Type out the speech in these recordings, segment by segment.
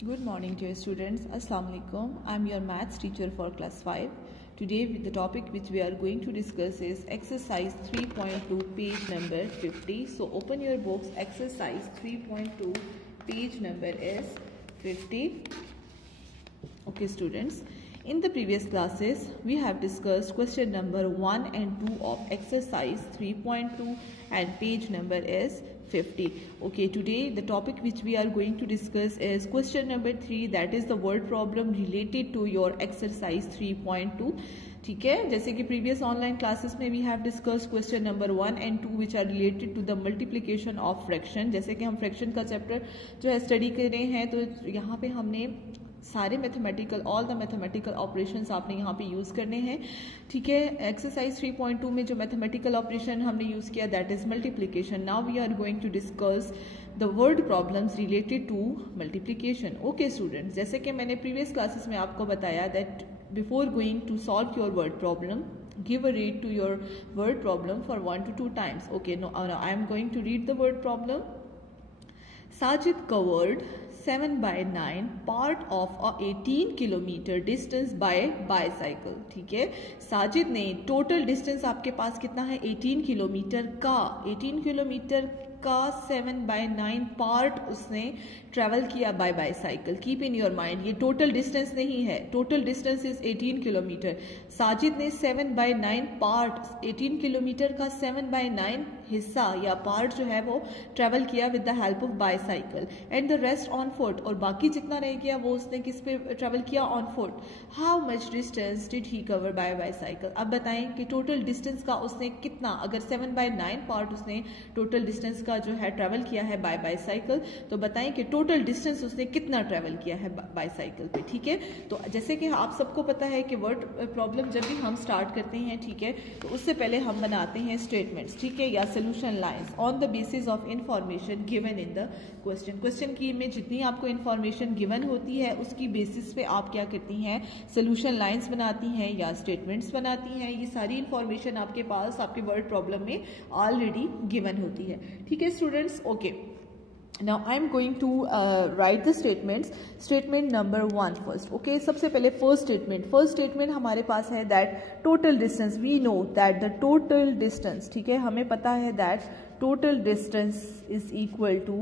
Good morning dear students. Assalamu alaikum. I am your maths teacher for class 5. Today the topic which we are going to discuss is exercise 3.2 page number 50. So open your books. Exercise 3.2 page number is 50. Okay students, in the previous classes we have discussed question number 1 and 2 of exercise 3.2 and page number is 50. Okay, today the topic which we are going to discuss is question number 3, that is the word problem related to your exercise 3.2. ठीक है, जैसे कि previous online classes में we have discuss question number 1 and 2 which are related to the multiplication of fraction. जैसे कि हम fraction का chapter जो है स्टडी कर रहे हैं, तो यहाँ पे हमने सारे mathematical all the mathematical operations आपने यहाँ पे यूज़ करने हैं. ठीक है, एक्सरसाइज 3.2 में जो मैथमेटिकल ऑपरेशन हमने यूज़ किया that is multiplication. Now we are going to discuss the word problems related to multiplication. Okay students, जैसे कि मैंने प्रीवियस क्लासेस में आपको बताया that before going to solve your word problem, give a read to your word problem for 1 to 2 times. Okay, now I am going to read the word problem. Sajid covered 7 by 9 part of a 18 kilometre distance by bicycle. ठीक है, साजिद ने total distance आपके पास कितना है 18 kilometre का 7 by 9 part उसने travel किया by bicycle. Keep in your mind ये टोटल डिस्टेंस नहीं है, total distance is 18 kilometre. Sajid ने 7 by 9 पार्ट 18 किलोमीटर का 7 by 9 हिस्सा या पार्ट जो है वो ट्रेवल किया with the help of bicycle and the rest on foot. और बाकी जितना रह गया वो उसने किस पे ट्रेवल किया, on foot. How much distance did he cover by bicycle. अब बताएं कि टोटल डिस्टेंस का उसने कितना, अगर 7 by 9 पार्ट उसने टोटल डिस्टेंस का जो है ट्रेवल किया है बाय बाईसाइकिल, तो बताएं कि टोटल डिस्टेंस उसने कितना ट्रेवल किया है बाईसाइकिल पे. ठीक है, तो जैसे कि आप सबको पता है कि वर्ड प्रॉब्लम जब भी हम स्टार्ट करते हैं, ठीक है, तो उससे पहले हम बनाते हैं स्टेटमेंट्स, ठीक है, या solution lines on the basis of information given in the question. Question की में जितनी आपको इंफॉर्मेशन गिवन होती है उसकी बेसिस पे आप क्या करती हैं, सोल्यूशन लाइंस बनाती हैं या स्टेटमेंट्स बनाती हैं. ये सारी इंफॉर्मेशन आपके पास आपके वर्ड प्रॉब्लम में ऑलरेडी गिवन होती है. ठीक है students, okay. Now I am going to write the statements. Statement number 1 first. Okay, सबसे पहले first statement हमारे पास है that total distance. We know that the total distance, ठीक है, हमें पता है that total distance is equal to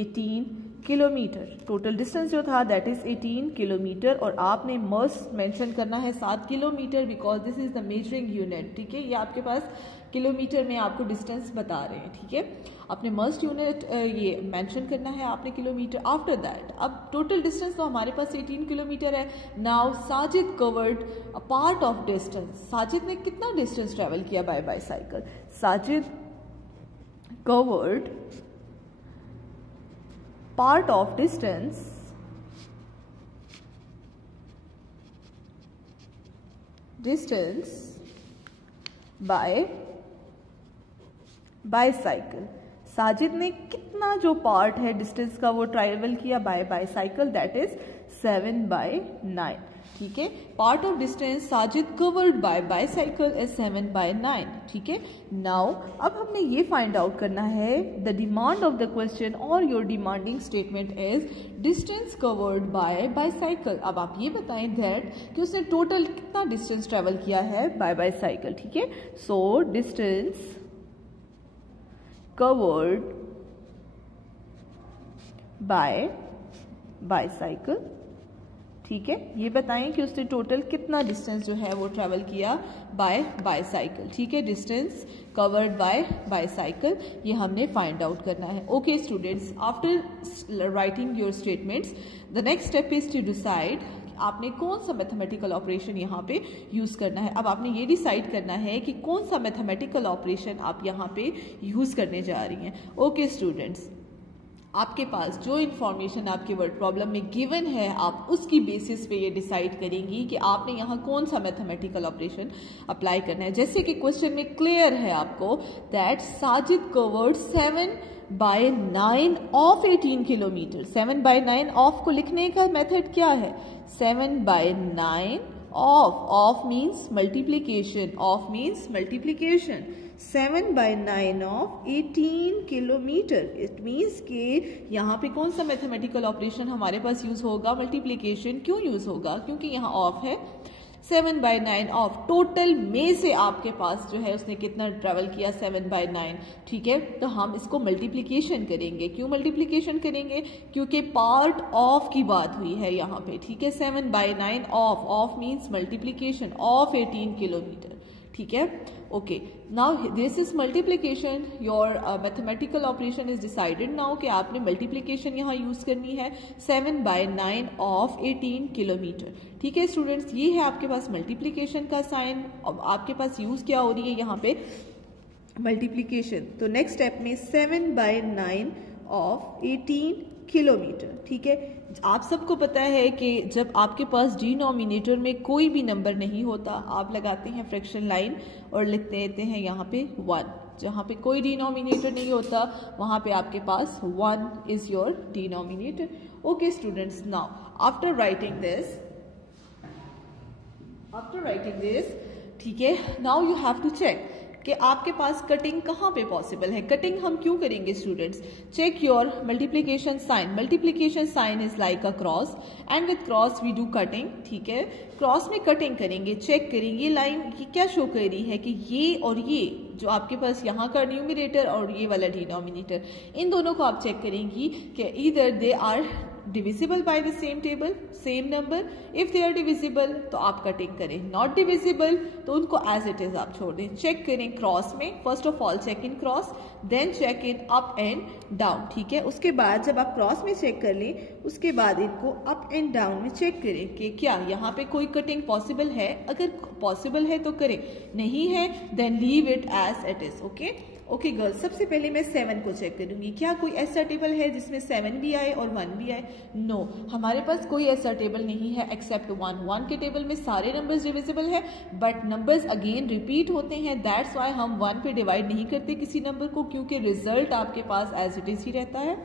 18 kilometre. Total distance जो था दैट इज 18 किलोमीटर और आपने मस्ट मेंशन करना है 7 kilometre because this is the measuring unit. ठीक है, ये आपके पास किलोमीटर में आपको डिस्टेंस बता रहे हैं. ठीक है, आपने मस्ट यूनिट ये मेंशन करना है आपने किलोमीटर. आफ्टर दैट अब टोटल डिस्टेंस तो हमारे पास 18 किलोमीटर है. Now Sajid covered a part of distance. Sajid ने कितना डिस्टेंस ट्रेवल किया by bicycle. Sajid covered part of distance by bicycle. Sajid ने कितना जो पार्ट है डिस्टेंस का वो ट्रैवल किया by bicycle, that is 7 by 9. ठीक है, part of distance Sajid covered by bicycle is 7 by 9. ठीक है, नाउ अब हमने ये फाइंड आउट करना है the demand of the question और your demanding statement is distance covered by bicycle. अब आप ये बताएं दैट कि उसने टोटल कितना डिस्टेंस ट्रेवल किया है बाय बाईसाइकिल. ठीक है, so distance covered by bicycle. ठीक है, ये बताएं कि उसने टोटल कितना डिस्टेंस जो है वो ट्रेवल किया बाय बाईसाइकिल. ठीक है, डिस्टेंस कवर्ड बाय बाईसाइकिल ये हमने फाइंड आउट करना है. Okay students, after writing your statements the next step is to decide आपने कौन सा मैथमेटिकल ऑपरेशन यहाँ पे यूज करना है. अब आपने ये डिसाइड करना है कि कौन सा मैथमेटिकल ऑपरेशन आप यहाँ पे यूज करने जा रही हैं. ओके स्टूडेंट्स, आपके पास जो इन्फॉर्मेशन आपके वर्ड प्रॉब्लम में गिवन है आप उसकी बेसिस पे ये डिसाइड करेंगी कि आपने यहाँ कौन सा मैथमेटिकल ऑपरेशन अप्लाई करना है. जैसे कि क्वेश्चन में क्लियर है आपको that Sajid covered 7 by 9 of 18 kilometre. 7 by 9 of को लिखने का मेथड क्या है, 7 by 9 of means multiplication, of means multiplication. 7 by 9 of 18 kilometre. It means कि यहाँ पे कौन सा मैथमेटिकल ऑपरेशन हमारे पास यूज होगा? मल्टीप्लीकेशन। क्यों यूज होगा? क्योंकि यहाँ ऑफ है। 7 by 9 ऑफ, टोटल में से आपके पास जो है उसने कितना ट्रेवल किया? 7 by 9। ठीक है, तो हम इसको मल्टीप्लीकेशन करेंगे। क्यों मल्टीप्लीकेशन करेंगे? क्योंकि पार्ट ऑफ की बात हुई है यहाँ पे। ठीक है, 7 by 9 of means multiplication of 18 kilometre. ठीक है, okay. Now this is multiplication, your mathematical operation is decided now कि आपने मल्टीप्लीकेशन यहाँ यूज करनी है 7 by 9 ऑफ 18 किलोमीटर। ठीक है स्टूडेंट्स, ये है आपके पास मल्टीप्लीकेशन का साइन। अब आपके पास यूज क्या हो रही है यहाँ पे? मल्टीप्लीकेशन। तो नेक्स्ट स्टेप में 7 by 9 ऑफ 18 किलोमीटर। ठीक है, आप सबको पता है कि जब आपके पास डिनोमिनेटर में कोई भी नंबर नहीं होता, आप लगाते हैं फ्रैक्शन लाइन और लिख देते हैं यहाँ पे 1। जहाँ पे कोई डिनोमिनेटर नहीं होता वहाँ पे आपके पास 1 is your denominator. Okay students, now after writing this, ठीक है, now you have to check कि आपके पास कटिंग कहाँ पे पॉसिबल है। कटिंग हम क्यों करेंगे students? Check your multiplication sign. Multiplication sign is like a cross and with cross we do cutting. ठीक है, क्रॉस में कटिंग करेंगे। चेक करेंगे ये लाइन ये क्या शो कर रही है कि ये और ये जो आपके पास यहाँ का न्यूमरेटर और ये वाला डिनोमिनेटर, इन दोनों को आप चेक करेंगी कि either they are divisible by the same table, same number. If they are divisible तो आप कटिंग करें, नॉट डिविजिबल तो उनको एज इट इज आप छोड़ दें। चेक करें क्रॉस में, first of all check in cross, then check in up and down. ठीक है, उसके बाद जब आप क्रॉस में चेक कर लें उसके बाद इनको अप एंड डाउन में चेक करें कि क्या यहाँ पे कोई कटिंग पॉसिबल है। अगर पॉसिबल है तो करें, नहीं है then leave it as it is. Okay girls, सबसे पहले मैं 7 को चेक करूंगी। क्या कोई ऐसा टेबल है जिसमें 7 भी आए और 1 भी आए? नो, हमारे पास कोई ऐसा टेबल नहीं है एक्सेप्ट 1 के टेबल में सारे नंबर्स डिविजिबल है बट नंबर्स अगेन रिपीट होते हैं। दैट्स वाई हम 1 पे डिवाइड नहीं करते किसी नंबर को, क्योंकि रिजल्ट आपके पास एज इट इज ही रहता है।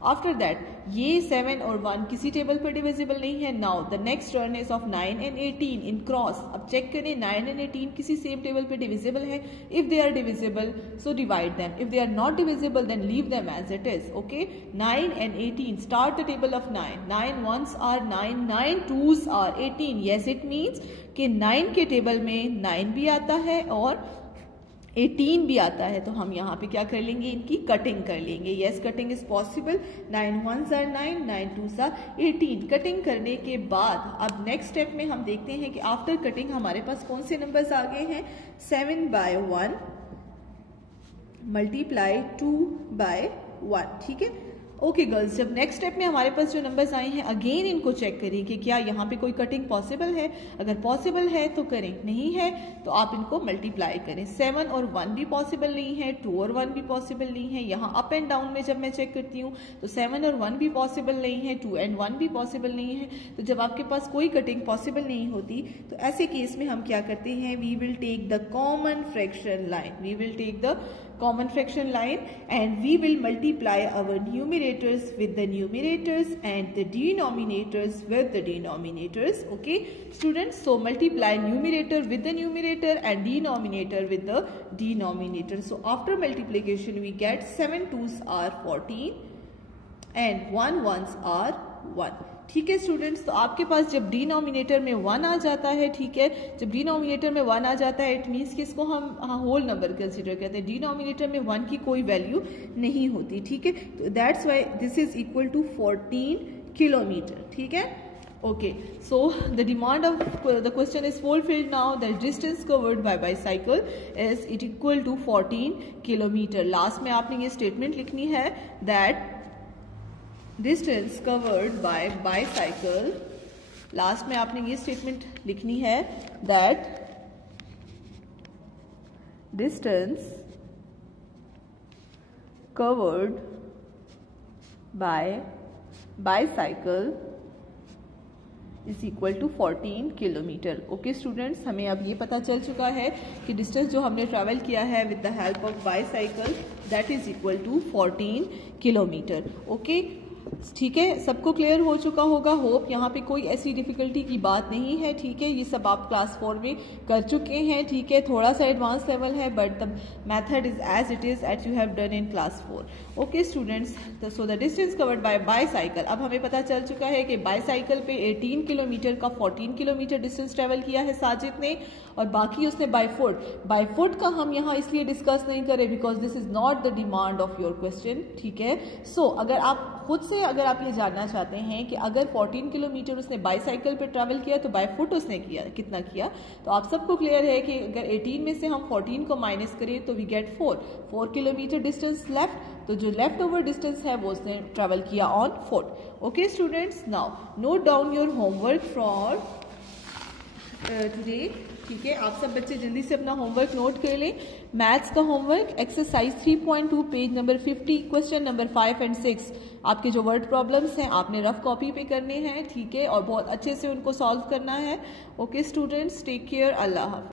आफ्टर दैट ये 7 और 1 किसी टेबल पर डिविजिबल नहीं है। Now the next turn is of 9 and 18 in cross. अब चेक करें 9 एंड 18 किसी सेम टेबल पे डिविजिबल है। If they are divisible so divide them, if they are not divisible then leave them as it is. Okay, 9 and 18, start the table of 9। 9 1s are 9, 9 2s are 18। Yes, it means कि 9 के table में 9 भी आता है और 18 भी आता है। तो हम यहाँ पे क्या कर लेंगे? इनकी कटिंग कर लेंगे। Yes, cutting is possible. 9 1s are 9, 9 2s are 18। Cutting करने के बाद अब नेक्स्ट स्टेप में हम देखते हैं कि आफ्टर कटिंग हमारे पास कौन से नंबर्स आ गए हैं। 7 by 1 मल्टीप्लाई 2 by 1। ठीक है, ओके गर्ल्स, जब नेक्स्ट स्टेप में हमारे पास जो नंबर्स आए हैं अगेन इनको चेक करें कि क्या यहाँ पे कोई कटिंग पॉसिबल है। अगर पॉसिबल है तो करें, नहीं है तो आप इनको मल्टीप्लाई करें। 7 और 1 भी पॉसिबल नहीं है, 2 और 1 भी पॉसिबल नहीं है। यहाँ अप एंड डाउन में जब मैं चेक करती हूँ तो 7 और 1 भी पॉसिबल नहीं है, 2 and 1 भी पॉसिबल नहीं है। तो जब आपके पास कोई कटिंग पॉसिबल नहीं होती तो ऐसे केस में हम क्या करते हैं? We will take the common fraction line, we will take the common fraction line and we will multiply our numerators with the numerators and the denominators with the denominators. Okay students, so multiply numerator with the numerator and denominator with the denominator. So after multiplication we get 7 2s are 14 and 1 1s are 1. ठीक है students, तो आपके पास जब denominator में 1 आ जाता है, ठीक है, जब डिनोमिनेटर में 1 आ जाता है इट मीन्स कि इसको हम होल नंबर कंसीडर करते हैं। डिनोमिनेटर में 1 की कोई वैल्यू नहीं होती। ठीक है, तो that's why this is equal to 14 kilometre. ठीक है, okay, so the demand of the question is fulfilled now. The distance covered by bicycle is it equal to 14 kilometre. Last में आपने ये स्टेटमेंट लिखनी है that distance covered by bicycle, last में आपने ये स्टेटमेंट लिखनी है that distance covered by bicycle is equal to 14 kilometre. Okay students, हमें अब ये पता चल चुका है कि डिस्टेंस जो हमने ट्रैवल किया है with the help of bicycle that is equal to 14 kilometre. Okay, ठीक है, सबको क्लियर हो चुका होगा होप। यहाँ पे कोई ऐसी डिफिकल्टी की बात नहीं है, ठीक है। ये सब आप क्लास 4 में कर चुके हैं, ठीक है। थोड़ा सा एडवांस लेवल है but the method is as it is at you have done in class 4। Okay students, so the distance covered by bicycle. अब हमें पता चल चुका है कि बाईसाइकिल पे 18 किलोमीटर का 14 किलोमीटर डिस्टेंस ट्रेवल किया है साजिद ने, और बाकी उसने बाय फुट का हम यहाँ इसलिए डिस्कस नहीं करें because this is not the demand of your question, ठीक है। सो अगर आप खुद से अगर आप ये जानना चाहते हैं कि अगर 14 किलोमीटर उसने बाईसाइकिल पे ट्रैवल किया तो बाय फुट उसने किया कितना किया, तो आप सबको क्लियर है कि अगर 18 में से हम 14 को माइनस करें तो we get 4 kilometre distance left. तो जो लेफ्ट ओवर डिस्टेंस है वो उसने ट्रैवल किया on foot. Okay students, now note down your homework for today, ठीक है। आप सब बच्चे जल्दी से अपना होमवर्क नोट कर लें। मैथ्स का homework exercise 3.2 page number 50 question number 5 and 6 आपके जो वर्ड प्रॉब्लम्स हैं आपने रफ कॉपी पे करने हैं, ठीक है, और बहुत अच्छे से उनको सॉल्व करना है। ओके स्टूडेंट्स, टेक केयर, अल्लाह हाफ़िज़।